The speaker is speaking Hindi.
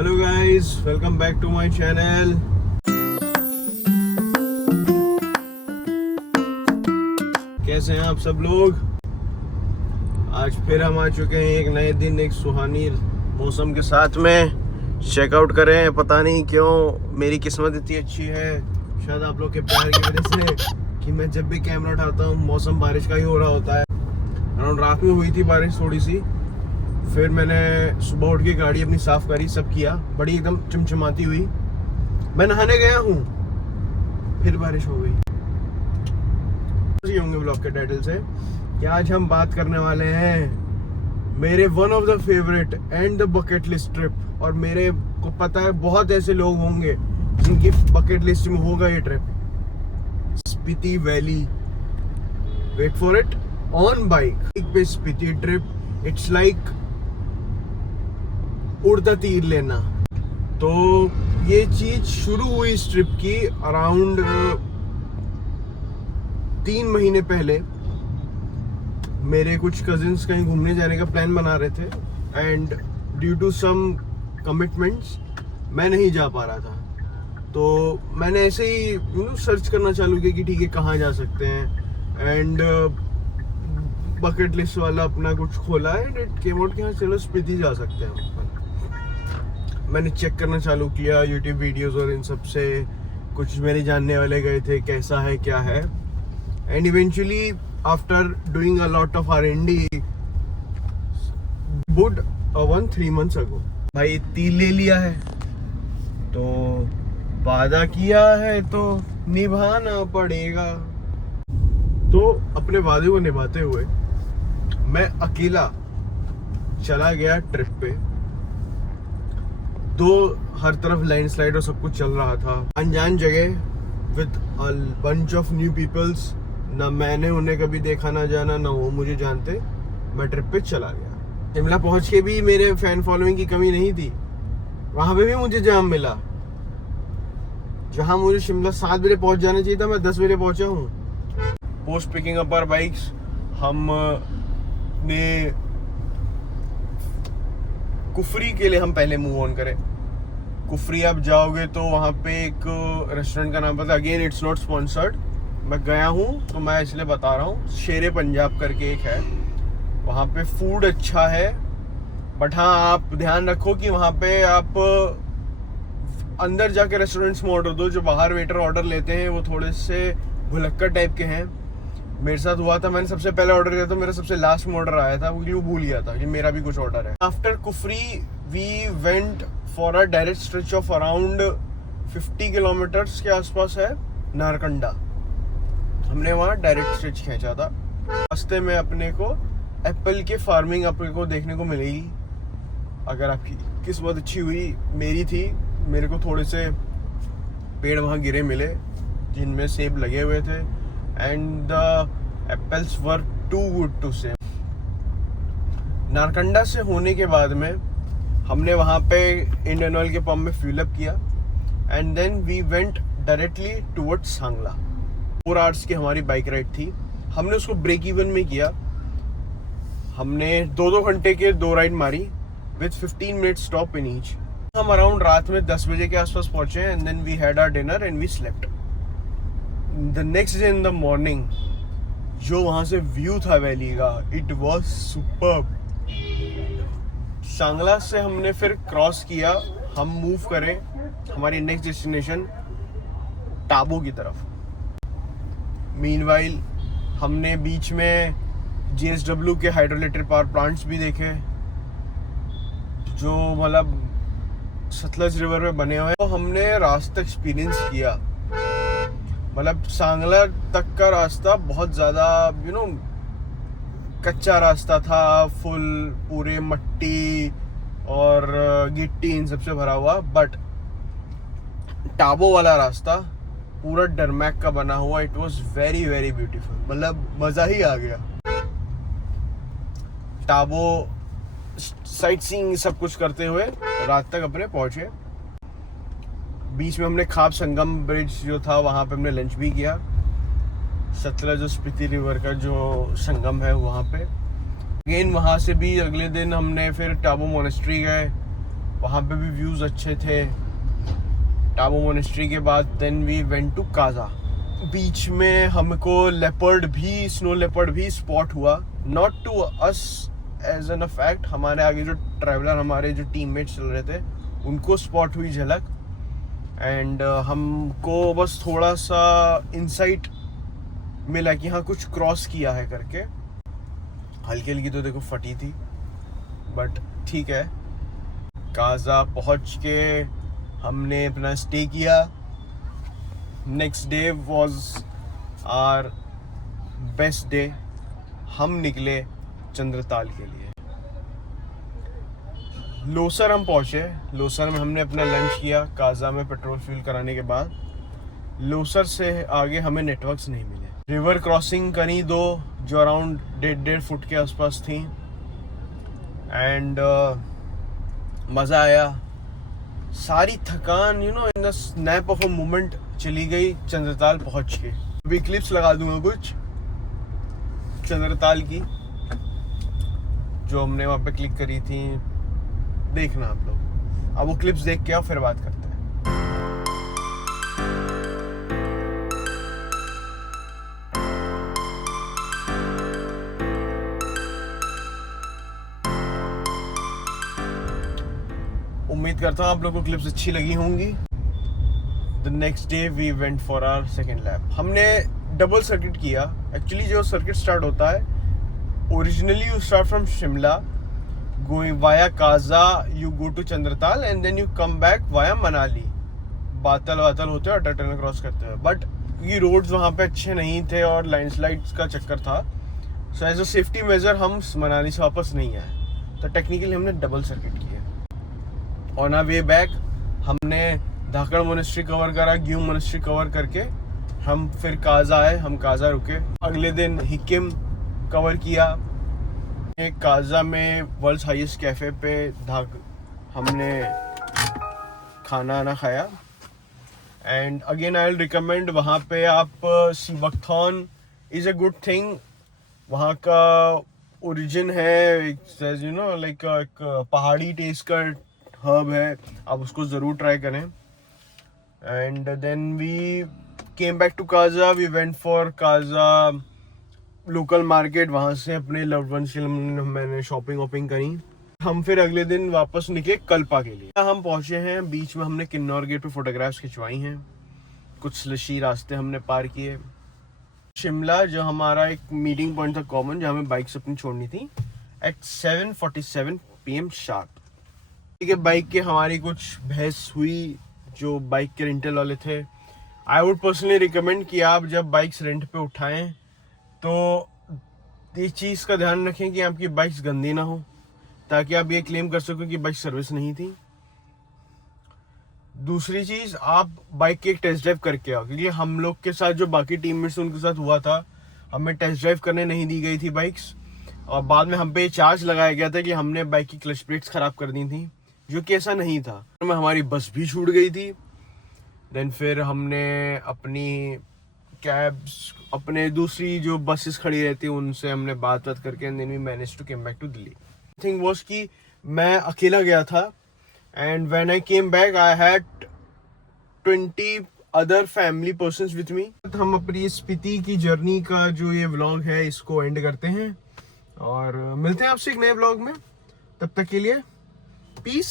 Hello guys, welcome back to my channel. कैसे हैं आप सब लोग? आज फिर हम आ चुके हैं एक नए दिन, एक सुहानी मौसम के साथ में चेकआउट करें। पता नहीं क्यों मेरी किस्मत इतनी अच्छी है, शायद आप लोग के प्यार की वजह से, कि मैं जब भी कैमरा उठाता हूँ मौसम बारिश का ही हो रहा होता है। अराउंड रात में हुई थी बारिश थोड़ी सी, फिर मैंने सुबह उठ के गाड़ी अपनी साफ करी, सब किया, बड़ी एकदम चमचमाती हुई। मैं नहाने गया हूँ, फिर बारिश हो गई। होंगे ब्लॉग के टाइटल से कि आज हम बात करने वाले हैं मेरे one of the favourite and the bucket list trip. और मेरे को पता है बहुत ऐसे लोग होंगे जिनकी बकेट लिस्ट में होगा ये trip, Spiti valley. Wait for it, on bike पे स्पीति ट्रिप। इट्स लाइक उड़ता तीर लेना। तो ये चीज शुरू हुई इस ट्रिप की अराउंड 3 महीने पहले। मेरे कुछ कजिन्स कहीं घूमने जाने का प्लान बना रहे थे and due to some commitments मैं नहीं जा पा रहा था। तो मैंने ऐसे ही सर्च करना चालू किया कि ठीक है कहाँ जा सकते हैं, एंड बकेट लिस्ट वाला अपना कुछ खोला एंड इट केम आउट कि हाँ चलो स्पीति जा सकते हैं। मैंने चेक करना चालू किया यूट्यूब वीडियोस और इन सब से, कुछ मेरे जानने वाले गए थे कैसा है क्या है, and eventually after doing a lot of R&D बुड 3 months अगो भाई तीर ले लिया है, तो वादा किया है तो निभाना पड़ेगा। तो अपने वादे को निभाते हुए मैं अकेला चला गया ट्रिप पे। हर तरफ लैंडस्लाइड और सब कुछ चल रहा था, अनजान जगह with a bunch of new peoples. ना मैंने उन्हें कभी देखा ना जाना, ना वो मुझे जानते। मैं ट्रिप पे चला गया। शिमला पहुंच के भी मेरे फैन फॉलोइंग की कमी नहीं थी। वहां पे भी मुझे जाम मिला। जहां मुझे शिमला 7 बजे पहुंच जाना चाहिए था, मैं 10 बजे पहुंचा हूँ। Post picking up our bikes हमने कुफरी के लिए हम पहले मूव ऑन करें। कुफरी आप जाओगे तो वहाँ पे एक रेस्टोरेंट का नाम पता, अगेन इट्स नॉट स्पॉन्सर्ड, मैं गया हूँ तो मैं इसलिए बता रहा हूँ। शेरे पंजाब करके एक है, वहाँ पे फूड अच्छा है, बट हाँ आप ध्यान रखो कि वहाँ पे आप अंदर जाके रेस्टोरेंट्स में ऑर्डर दो। जो बाहर वेटर ऑर्डर लेते हैं वो थोड़े से भुलक्कड़ टाइप के हैं। मेरे साथ हुआ था, मैंने सबसे पहले ऑर्डर किया था, मेरा सबसे लास्ट में ऑर्डर आया था क्योंकि वो भूल गया था कि मेरा भी कुछ ऑर्डर है। After Kufri we went for a direct stretch of around 50 kilometres के आसपास है नारकंडा। हमने वहाँ डायरेक्ट स्ट्रेच खींचा था। रास्ते में अपने को एप्पल के फार्मिंग अपने को देखने को मिलेगी, अगर आपकी किस्मत अच्छी हुई। मेरी थी, मेरे को थोड़े से पेड़ वहाँ गिरे मिले जिनमें सेब लगे हुए थे, and the apples were too good to say. Narkanda से होने के बाद में हमने वहाँ पे इंडियन ऑयल के पंप में फ्यूल अप किया, and then we went directly towards Sangla. 4 hours की हमारी बाइक राइड थी। हमने उसको ब्रेक इवन में किया। हमने 2-2 घंटे के 2 राइड मारी with 15 minute stop in each. हम अराउंड रात में 10 बजे के आसपास पहुंचे, and then we had our dinner and we slept. The next day in the morning जो वहां से व्यू था वैली का, इट वाज सुपर्ब। सांगला से हमने फिर क्रॉस किया, हम मूव करें हमारी नेक्स्ट डेस्टिनेशन टाबो की तरफ। मीनवाइल हमने बीच में JSW के हाइड्रोइलेक्ट्रिक पावर प्लांट्स भी देखे, जो मतलब सतलज रिवर में बने हुए। तो हमने रास्ता एक्सपीरियंस किया। मतलब सांगला तक का रास्ता बहुत ज़्यादा कच्चा रास्ता था, फुल पूरे मट्टी और गिट्टी इन सबसे भरा हुआ। बट टाबो वाला रास्ता पूरा डरमैक का बना हुआ। It was very very beautiful, मतलब मज़ा ही आ गया। टाबो साइट सीइंग सब कुछ करते हुए रात तक अपने पहुंचे। बीच में हमने खाब संगम ब्रिज जो था वहाँ पे हमने लंच भी किया। सतलज और स्पीति रिवर का जो संगम है वहाँ पे। अगेन वहाँ से भी अगले दिन हमने फिर टाबो मोनेस्ट्री गए, वहाँ पे भी व्यूज़ अच्छे थे। टाबो मोनेस्ट्री के बाद then we went to Kaza. बीच में हमको स्नो लेपर्ड भी स्पॉट हुआ, not to us as an a fact, हमारे आगे जो ट्रैवलर, हमारे जो टीममेट्स चल रहे थे उनको स्पॉट हुई झलक। एंड हमको बस थोड़ा सा इंसाइट मिला कि हाँ कुछ क्रॉस किया है करके। हल्की हल्की तो देखो फटी थी, बट ठीक है। काजा पहुंच के हमने अपना स्टे किया। Next day was our best day. हम निकले चंद्रताल के लिए। लोसर हम पहुंचे। लोसर में हमने अपना लंच किया काजा में पेट्रोल फ्यूल कराने के बाद। लोसर से आगे हमें नेटवर्क्स नहीं मिले। रिवर क्रॉसिंग करी 2 जो अराउंड 1.5 फुट के आसपास थी। एंड मज़ा आया। सारी थकान in the snap of a moment चली गई चंद्रताल पहुंच के। अभी क्लिप्स लगा दूंगा कुछ चंद्रताल की जो हमने वहाँ पे क्लिक करी थी, देखना आप लोग। अब वो क्लिप्स देख के आओ, फिर बात करते हैं। उम्मीद करता हूँ आप लोगों को क्लिप्स अच्छी लगी होंगी। The next day we went for our second lap. हमने डबल सर्किट किया। एक्चुअली जो सर्किट स्टार्ट होता है, originally you start from Shimla, going via Kaza, you go to Chandratal and then you come back via Manali. Batal होते और टनल क्रॉस करते हुए। बट ये रोड्स वहाँ पे अच्छे नहीं थे और लैंडस्लाइड्स का चक्कर था, so as a safety measure हम मनाली से वापस नहीं आए। तो टेक्निकली हमने डबल सर्किट किया। ऑन आवर वे बैक हमने धाकड़ मोनेस्ट्री कवर करा, ग्यूम मोनेस्ट्री कवर करके हम फिर काजा आए। हम काजा रुके। अगले दिन हिकिम कवर किया। काजा में वर्ल्ड्स हाईएस्ट कैफ़े पे हमने खाना ना खाया। And again I will recommend, वहाँ पे आप seabuckthorn is a good thing. वहाँ का ओरिजिन है लाइक एक पहाड़ी टेस्ट का हब है, आप उसको ज़रूर ट्राई करें। And then we came back to Kaza. We went for Kaza local market. वहाँ से अपने लव्ड वंस के लिए मैंने शॉपिंग करी। हम फिर अगले दिन वापस निकले कल्पा के लिए। हम पहुँचे हैं। बीच में हमने किन्नौर गेट पे फोटोग्राफ्स खिंचवाई हैं। कुछ स्लशी रास्ते हमने पार किए। शिमला जो हमारा एक मीटिंग पॉइंट था कॉमन, जहाँ हमें बाइक्स अपनी छोड़नी थी, एट 7:47 PM शार्प। ठीक है, बाइक के हमारी कुछ बहस हुई जो बाइक के रेंटल वाले थे। आई वुड पर्सनली रिकमेंड कि आप जब बाइक्स रेंट पे उठाएं तो इस चीज़ का ध्यान रखें कि आपकी बाइक्स गंदी ना हो, ताकि आप ये क्लेम कर सको कि बाइक सर्विस नहीं थी। दूसरी चीज़, आप बाइक के एक टेस्ट ड्राइव करके आओ, क्योंकि हम लोग के साथ जो बाकी टीममेट्स उनके साथ हुआ था, हमें टेस्ट ड्राइव करने नहीं दी गई थी बाइक्स, और बाद में हम पे चार्ज लगाया गया था कि हमने बाइक की क्लच प्लेट्स ख़राब कर दी थी, जो कि ऐसा नहीं था। में हमारी बस भी छूट गई थी। देन फिर हमने अपनी कैब्स, अपने दूसरी जो बसेस खड़ी रहती उनसे हमने बात करके and then we manage to came back to Delhi. Thing was कि मैं अकेला गया था and when I came back I had 20 other family persons with me. हम अपनी स्पीति की जर्नी का जो ये व्लॉग है इसको एंड करते हैं और मिलते हैं आपसे एक नए व्लॉग में। तब तक के लिए पीस।